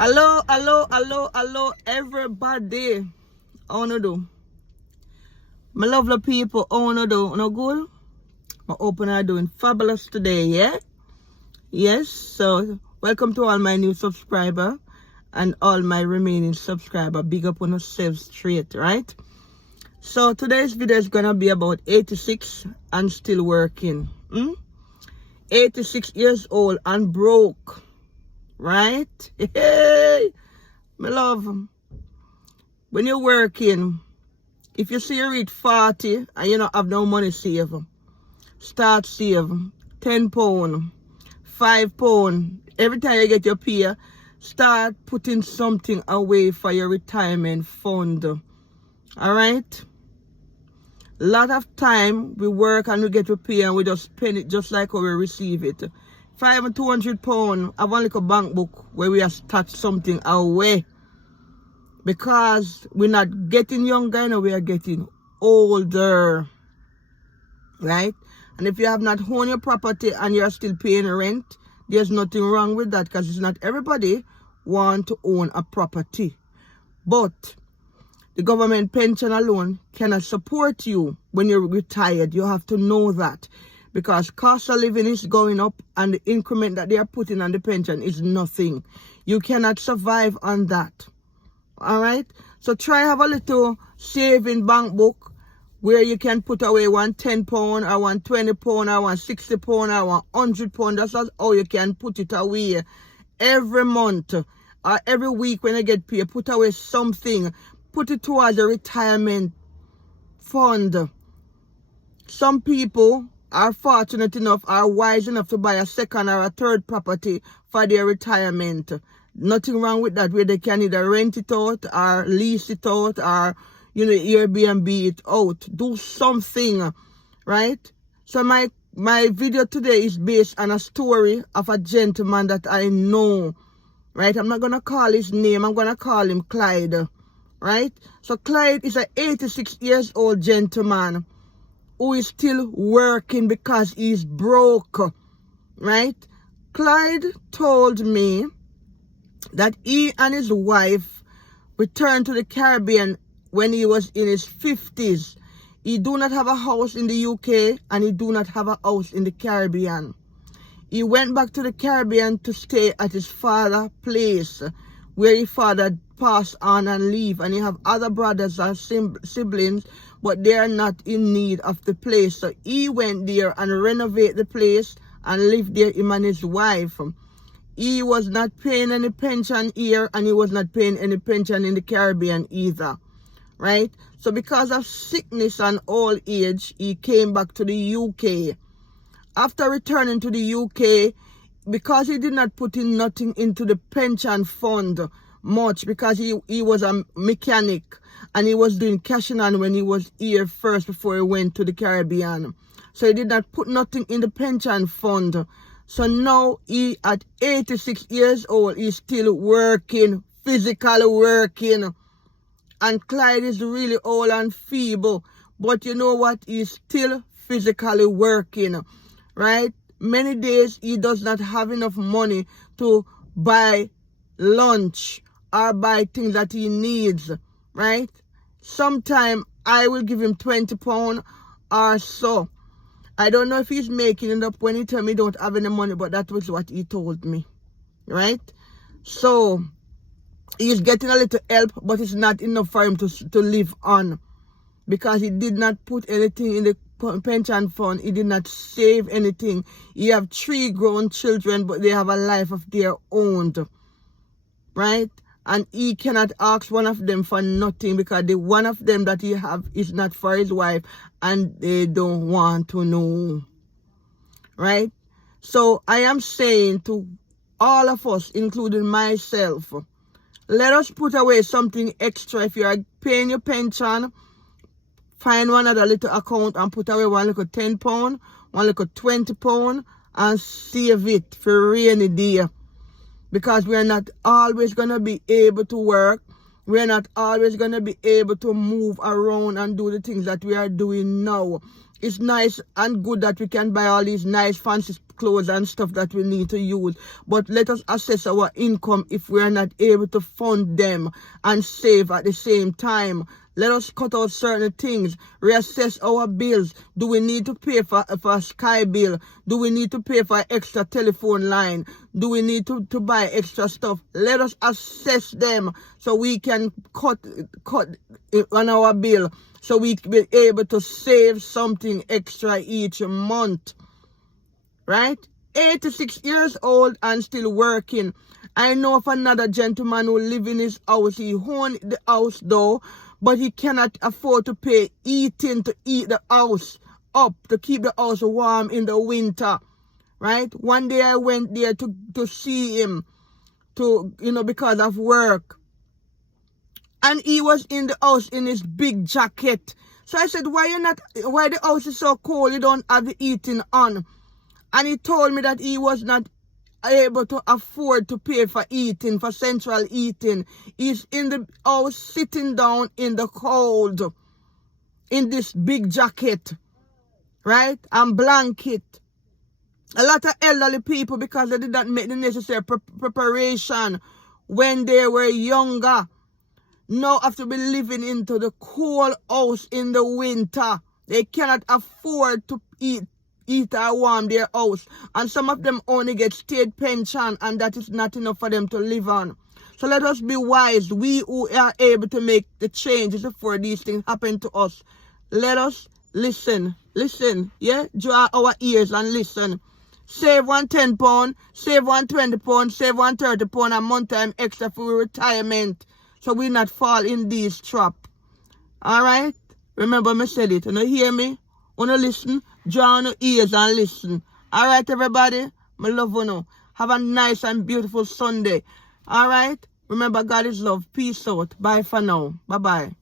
Hello, everybody. How you do? My lovely people, how you do? No good? I hope you are doing fabulous today, yeah? Yes, so welcome to all my new subscriber and all my remaining subscriber. Big up on yourself straight, right? So today's video is gonna be about 86 and still working. 86 years old and broke, right? Hey, my love. When you're working, if you see you reach 40 and you don't have no money save, start save. £10, £5. Every time you get your pay, start putting something away for your retirement fund. Alright? A lot of time we work and we get your pay and we just spend it just like how we receive it. £5 and £200, I have one little bank book where we have start something away. Because we're not getting younger, now we are getting older. Right? And if you have not owned your property and you're still paying rent, there's nothing wrong with that, because it's not everybody want to own a property. But the government pension alone cannot support you when you're retired. You have to know that. Because cost of living is going up and the increment that they are putting on the pension is nothing. You cannot survive on that. Alright? So try have a little saving bank book where you can put away one £10 or one £20 or one £60 or one £100. That's how you can put it away every month or every week when you get paid. Put away something. Put it towards a retirement fund. Some people are fortunate enough, are wise enough to buy a second or a third property for their retirement. Nothing wrong with that, where they can either rent it out or lease it out or, Airbnb it out. Do something, right? So my video today is based on a story of a gentleman that I know, right? I'm not going to call his name. I'm going to call him Clyde, right? So Clyde is an 86 years old gentleman who is still working because he's broke, right? Clyde told me that he and his wife returned to the Caribbean when he was in his 50s. He do not have a house in the UK and he do not have a house in the Caribbean. He went back to the Caribbean to stay at his father's place where his father passed on and leave, and he have other brothers and siblings, but they are not in need of the place. So he went there and renovate the place and lived there, him and his wife. He was not paying any pension here and he was not paying any pension in the Caribbean either, right? So because of sickness and old age, he came back to the UK. After returning to the UK, because he did not put in nothing into the pension fund much, because he was a mechanic and he was doing cashing on when he was here first before he went to the Caribbean. So he did not put nothing in the pension fund. So now he at 86 years old, he's still working, physically working. And Clyde is really old and feeble. But you know what? He's still physically working, right? Many days he does not have enough money to buy lunch or buy things that he needs, right? Sometime I will give him £20 or so. I don't know if he's making it up when he told me he don't have any money, but that was what he told me, right? So he's getting a little help, but it's not enough for him to live on, because he did not put anything in the pension fund. He did not save anything. He have 3 grown children, but they have a life of their own, right? And he cannot ask one of them for nothing, because the one of them that he have is not for his wife and they don't want to know, right? So I am saying to all of us, including myself, let us put away something extra. If you are paying your pension, find one other little account and put away one little £10, one little £20 and save it for rainy day. Because we're not always going to be able to work. We're not always going to be able to move around and do the things that we are doing now. It's nice and good that we can buy all these nice fancy clothes and stuff that we need to use. But let us assess our income if we are not able to fund them and save at the same time. Let us cut out certain things, reassess our bills. Do we need to pay for a Sky bill? Do we need to pay for an extra telephone line? Do we need to buy extra stuff? Let us assess them so we can cut on our bill, so we can be able to save something extra each month. Right? 86 years old and still working. I know of another gentleman who lives in his house. He owns the house though, but he cannot afford to pay eating to eat the house up, to keep the house warm in the winter. Right? One day I went there to see him, because of work. And he was in the house in his big jacket. So I said, why the house is so cold, you don't have the heating on? And he told me that he was not able to afford to pay for eating, for central heating. He's in the house sitting down in the cold, in this big jacket, right? And blanket. A lot of elderly people, because they did not make the necessary preparation when they were younger, now have to be living into the cold house in the winter. They cannot afford to eat or warm their house. And some of them only get state pension, and that is not enough for them to live on. So let us be wise. We who are able to make the changes before these things happen to us. Let us listen. Listen, yeah? Draw our ears and listen. Save £110, save £120, save £130 a month time extra for retirement, so we not fall in these traps. Alright? Remember me said it. You hear me? Wanna listen? Draw on your ears and listen. Alright, everybody? My love you. Have a nice and beautiful Sunday. Alright? Remember, God is love. Peace out. Bye for now. Bye-bye.